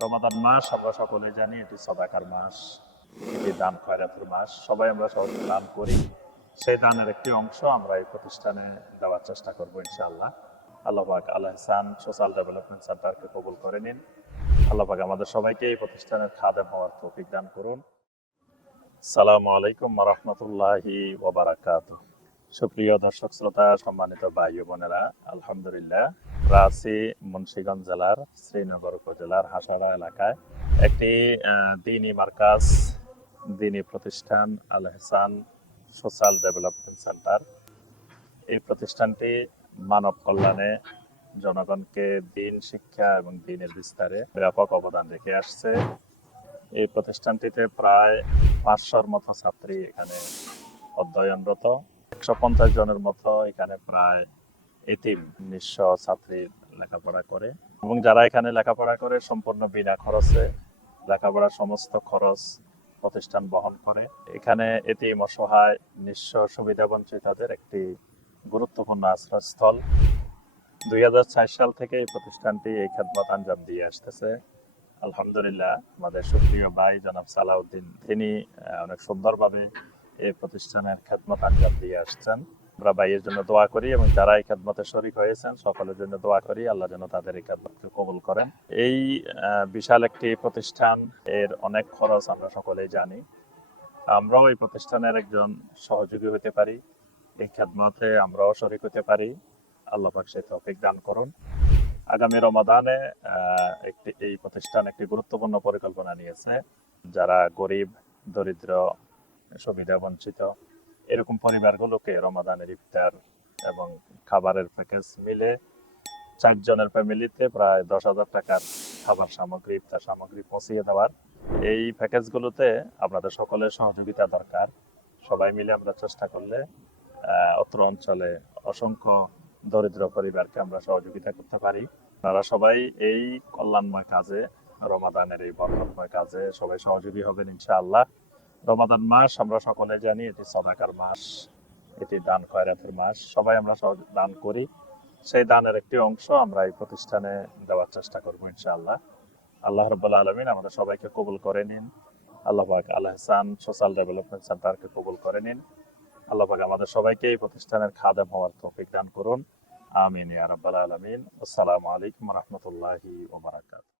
রমাদান মাস আমরা সকলে জানি এটি সাদাকার মাস, এটি দান খয়রাতের মাস। সবাই আমরা দান করি, সেই দানের একটি অংশ আমরা এই প্রতিষ্ঠানে দেওয়ার চেষ্টা করবো ইনশাআল্লাহ। আল্লাহ পাক আল ইহসান সোশ্যাল ডেভেলপমেন্ট সেন্টারকে কবুল করে নিন। আল্লাহ পাক আমাদের সবাইকে এই প্রতিষ্ঠানের খাদেম হওয়ার তৌফিক দান করুন। আসসালামু আলাইকুম ওয়া রাহমাতুল্লাহি ওয়া বারাকাতুহু। সুপ্রিয় দর্শক শ্রোতা, সম্মানিত ভাই ও বোনেরা, আলহামদুলিল্লাহ আমরা আছি মুন্সিগঞ্জ জেলার শ্রীনগর উপজেলার হাসারা এলাকায় একটি দ্বীনি মার্কাজ, দ্বীনি প্রতিষ্ঠান আল ইহসান সোশ্যাল ডেভেলপমেন্ট সেন্টার। এই প্রতিষ্ঠানটি মানব কল্যাণে, জনগণকে দ্বীন শিক্ষা এবং দ্বীনের বিস্তারে ব্যাপক অবদান রেখে আসছে। এই প্রতিষ্ঠানটিতে প্রায় 500-র মতো ছাত্রী এখানে অধ্যয়নরত। 150 জনের মতো এখানে প্রায় এতিম নিঃস্ব ছাত্রী লেখাপড়া করে, এবং যারা এখানে লেখাপড়া করে সম্পূর্ণ বিনা খরচে লেখাপড়ার সমস্ত খরচ প্রতিষ্ঠান বহন করে। এখানে এতিম, অসহায়, নিঃস্ব, সুবিধা বঞ্চিতদের একটি গুরুত্বপূর্ণ আশ্রয়স্থল। 2004 সাল থেকে এই প্রতিষ্ঠানটি এই খেদমত আঞ্জাম দিয়ে আসতেছে। আলহামদুলিল্লাহ, আমাদের সুপ্রিয় ভাই জনাব সালাউদ্দিন তিনি অনেক সুন্দরভাবে এই প্রতিষ্ঠানের খেদমত আঞ্জাম দিয়ে আসছেন। আমরা ভাইয়ের জন্য দোয়া করি এবং যারা এই খেদমতে শরীক হয়েছেন সকলের জন্য দোয়া করি, আল্লাহ যেন তাদের এই খেদমতকে কবুল করেন। এই বিশাল একটি প্রতিষ্ঠান, এর অনেক খরচ আমরা সকলেই জানি। আমরাও এই প্রতিষ্ঠানের একজন সহযোগী হতে পারি, এই খেদমতে আমরাও শরীক হতে পারি। আল্লাহ পাক সেই তৌফিক দান করুন। আগামী রমাদানে এই প্রতিষ্ঠান একটি গুরুত্বপূর্ণ পরিকল্পনা নিয়েছে। যারা গরিব, দরিদ্র, সুবিধা বঞ্চিত এরকম পরিবারগুলোকে রমাদানের ইফতার এবং খাবারের প্যাকেজ মিলে 4 জনের ফ্যামিলিতে প্রায় 10,000 টাকার খাবার সামগ্রী, ইফতার সামগ্রী পৌঁছিয়ে দেওয়ার। এই প্যাকেজগুলোতে আপনাদের সকলের সহযোগিতা দরকার। সবাই মিলে আমরা চেষ্টা করলে অত্র অঞ্চলে অসংখ্য দরিদ্র পরিবারকে আমরা সহযোগিতা করতে পারি। তারা সবাই এই কল্যাণময় কাজে, রমাদানের এই বরকতময় কাজে সবাই সহযোগী হবেন ইনশাআল্লাহ। রমাদান মাস আমরা সকলে জানি এটি সাদাকার মাস, এটি দান খয়রাতের মাস। সবাই আমরা দান করি, সেই দানের একটি অংশ আমরা এই প্রতিষ্ঠানে দেওয়ার চেষ্টা করবো ইনশাআল্লাহ। আল্লাহ রাব্বুল আলামিন আমাদের সবাইকে কবুল করে নিন। আল্লাহ পাক আল ইহসান সোশ্যাল ডেভেলপমেন্ট সেন্টারকে কবুল করে নিন। আল্লাহ পাক আমাদের সবাইকে এই প্রতিষ্ঠানের খাদেম হওয়ার তৌফিক দান করুন। আমিন ইয়া রাব্বাল আলামিন। আসসালামু আলাইকুম ওয়া রাহমাতুল্লাহি ওয়া বারাকাতুহু।